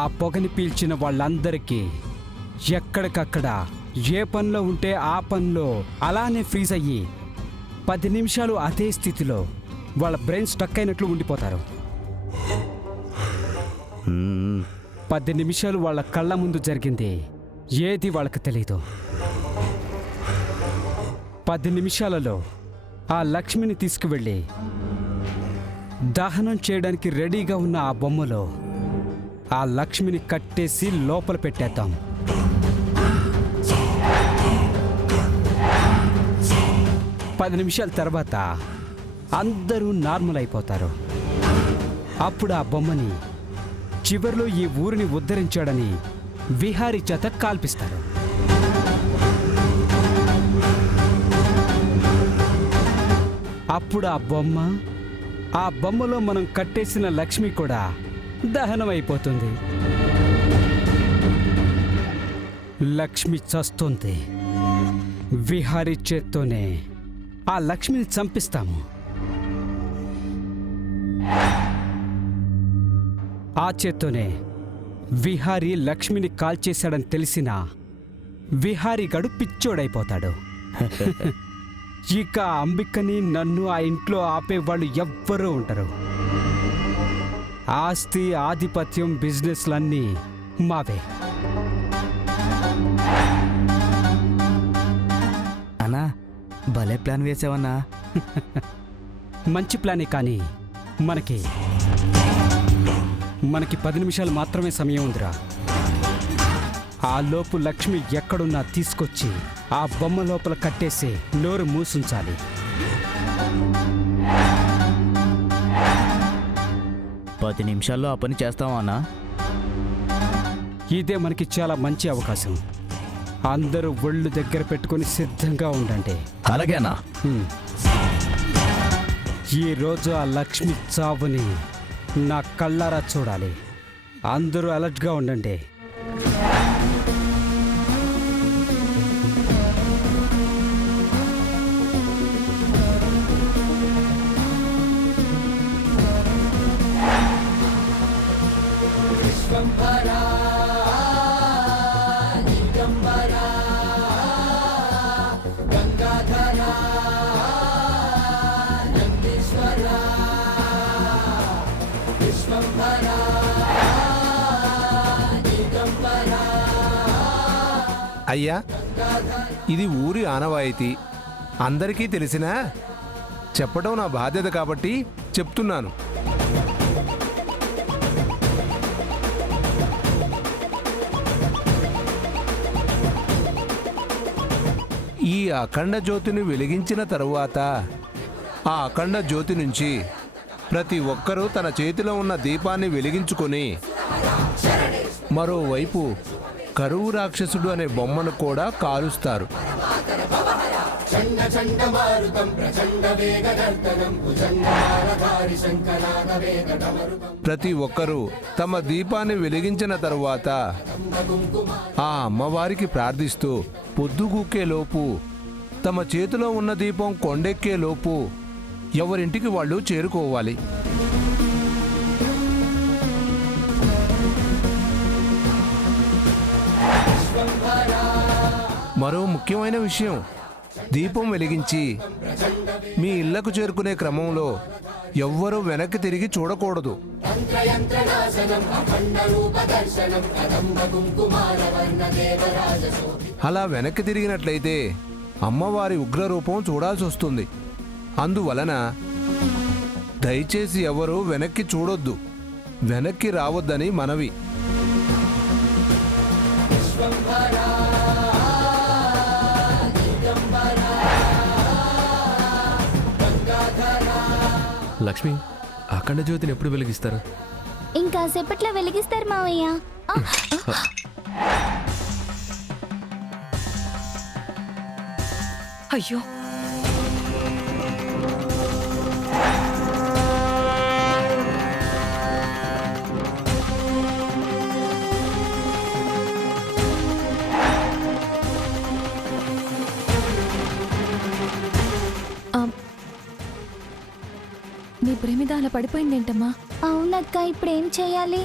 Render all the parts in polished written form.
ఆ పొగని పీల్చిన వాళ్ళందరికీ ఎక్కడికక్కడ ఏ పనిలో ఉంటే ఆ పనిలో అలానే ఫ్రీజ్ అయ్యి 10 నిమిషాలు అదే స్థితిలో వాళ్ళ బ్రెయిన్ స్టక్ అయినట్లు ఉండిపోతారు. 10 నిమిషాలు వాళ్ళ కళ్ళ ముందు జరిగింది ఏది వాళ్ళకి తెలీదు. 10 నిమిషాలలో ఆ లక్ష్మిని తీసుకువెళ్ళి దహనం చేయడానికి రెడీగా ఉన్న ఆ బొమ్మలో ఆ లక్ష్మిని కట్టేసి లోపల పెట్టేద్దాం. పది నిమిషాల తర్వాత అందరూ నార్మల్ అయిపోతారు. అప్పుడు ఆ బొమ్మని చివర్లో ఈ ఊరిని ఉద్ధరించాడని విహారీ చేత కాల్పిస్తారు. అప్పుడు ఆ బొమ్మలో మనం కట్టేసిన లక్ష్మి కూడా దహనం అయిపోతుంది. లక్ష్మి చస్తుంది. విహారీ చేత్తోనే ఆ లక్ష్మిని చంపిస్తాము. ఆ చేత్తోనే విహారీ లక్ష్మిని కాల్చేశాడని తెలిసినా విహారీ గడు పిచ్చోడైపోతాడు. ఇక అంబికని నన్ను ఆ ఇంట్లో ఆపేవాళ్ళు ఎవ్వరూ ఉంటారు. ఆస్తి, ఆధిపత్యం, బిజినెస్లన్నీ మావే. అన్నా భలే ప్లాన్ వేసావన్నా. మంచి ప్లానే, కానీ మనకి 10 నిమిషాలు మాత్రమే సమయం ఉందిరా. ఆ లోపు లక్ష్మి ఎక్కడున్నా తీసుకొచ్చి ఆ బొమ్మ లోపల కట్టేసి నోరు మూసుంచాలి. పది నిమిషాల్లో ఆ పని చేస్తావా అన్నా? ఇదే మనకి చాలా మంచి అవకాశం. అందరూ ఒళ్ళు దగ్గర పెట్టుకొని సిద్ధంగా ఉండండి. అలాగేనా? ఈరోజు ఆ లక్ష్మి చావుని నా కళ్ళారా చూడాలి. అందరూ అలర్ట్గా ఉండండి. అయ్యా, ఇది ఊరి ఆనవాయితీ, అందరికీ తెలిసినా చెప్పడం నా బాధ్యత కాబట్టి చెప్తున్నాను. ఈ అఖండ జ్యోతిని వెలిగించిన తరువాత ఆ అఖండ జ్యోతి నుంచి ప్రతి ఒక్కరూ తన చేతిలో ఉన్న దీపాన్ని వెలిగించుకొని మరోవైపు కరువు రాక్షసుడు అనే బొమ్మను కూడా కాలుస్తారు. ప్రతి ఒక్కరూ తమ దీపాన్ని వెలిగించిన తరువాత ఆ అమ్మవారికి ప్రార్థిస్తూ పొద్దుగూకే లోపు, తమ చేతిలో ఉన్న దీపం కొండెక్కే లోపు ఎవరింటికి వాళ్ళు చేరుకోవాలి. మరో ముఖ్యమైన విషయం, దీపం వెలిగించి మీ ఇళ్లకు చేరుకునే క్రమంలో ఎవ్వరూ వెనక్కి తిరిగి చూడకూడదు. అలా వెనక్కి తిరిగినట్లయితే అమ్మవారి ఉగ్రరూపం చూడాల్సి వస్తుంది. అందువలన దయచేసి ఎవరూ వెనక్కి చూడొద్దు, వెనక్కి రావద్దని మనవి. లక్ష్మి, అఖండ జ్యోతిని ఎప్పుడు వెలిగిస్తారు? ఇంకా సేపట్లో వెలిగిస్తారు మావయ్య. అయ్యో, నీ ప్రేమిద అలా పడిపోయిందేంటమ్మా? అవునక్క, ఇప్పుడు ఏం చేయాలి?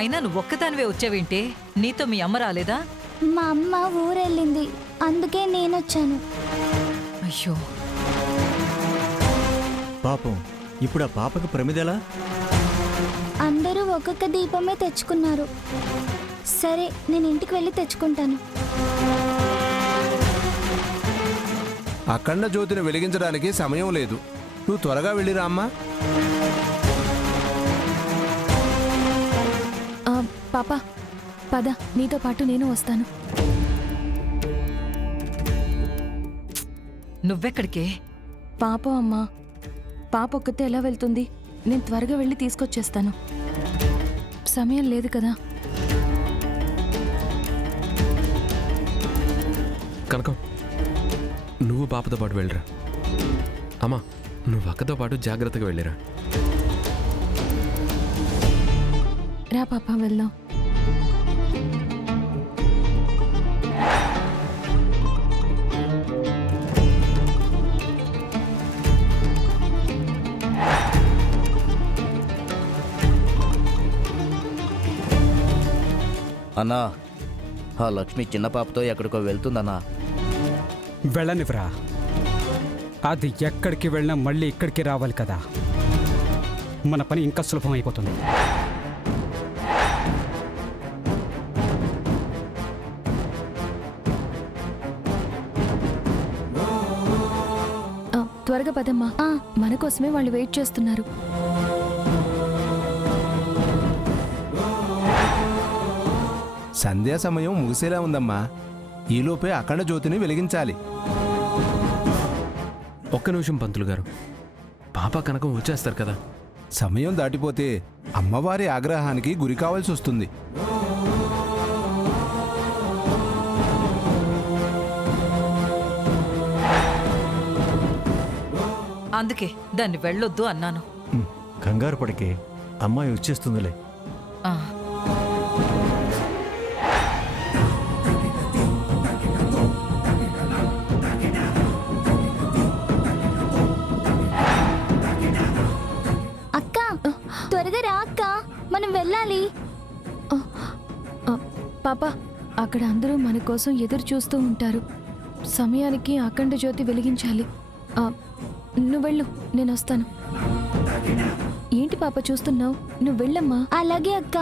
అయినా నువ్వు ఒక్కదానివే వచ్చావేంటే? నీతో మీ అమ్మ రాలేదా? మా అమ్మ ఊరెళ్ళింది, అందుకే నేనొచ్చాను. అయ్యో, పాపం ఇప్పుడు ఆ పాపకు ప్రమిదెలా? అందరూ ఒక్కొక్క దీపమే తెచ్చుకున్నారు. సరే, నేను ఇంటికి వెళ్ళి తెచ్చుకుంటాను. అఖండ జ్యోతిని వెలిగించడానికి సమయం లేదు. నువ్వు త్వరగా వెళ్ళిరా అమ్మా. పాప పద, నీతో పాటు నేను వస్తాను. నువ్వెక్కడికే? పాపం అమ్మా, పాప ఒక్కతే ఎలా వెళ్తుంది? నేను త్వరగా వెళ్ళి తీసుకొచ్చేస్తాను. సమయం లేదు కదా. కనకం, నువ్వు పాపతో పాటు వెళ్ళరా. అమ్మా, నువ్వు అక్కతో పాటు జాగ్రత్తగా వెళ్ళిరా. రా పాప, వెళ్దాం. అన్నా, ఆ లక్ష్మి చిన్న పాపతో ఎక్కడికో వెళ్తుందన్నా. వెళ్ళనివ్వరా. అది ఎక్కడికి వెళ్ళినా మళ్ళీ ఇక్కడికి రావాలి కదా. మన పని ఇంకా సులభం అయిపోతుంది. త్వరగా పదమ్మా, మన కోసమే వాళ్ళు వెయిట్ చేస్తున్నారు. సంధ్యా సమయం ముగిసేలా ఉందమ్మా. ఈలోపే అఖండ జ్యోతిని వెలిగించాలి. ఒక్క నిమిషం పంతులు గారు, పాప కనకం వచ్చేస్తారు కదా. సమయం దాటిపోతే అమ్మవారి ఆగ్రహానికి గురి కావాల్సి వస్తుంది. అందుకే దాన్ని వెళ్ళొద్దు అన్నాను. కంగారు పడికే, అమ్మాయి వచ్చేస్తుందిలే. ఆ, అక్క, త్వరగా రా అక్క, మనం వెళ్ళాలి. పాప, అక్కడ అందరూ మన కోసం ఎదురు చూస్తూ ఉంటారు. సమయానికి అఖండ జ్యోతి వెలిగించాలి. నువ్వు వెళ్ళు, నేను వస్తాను. ఏంటి పాప చూస్తున్నావు? నువ్వు వెళ్ళమ్మా. అలాగే అక్క.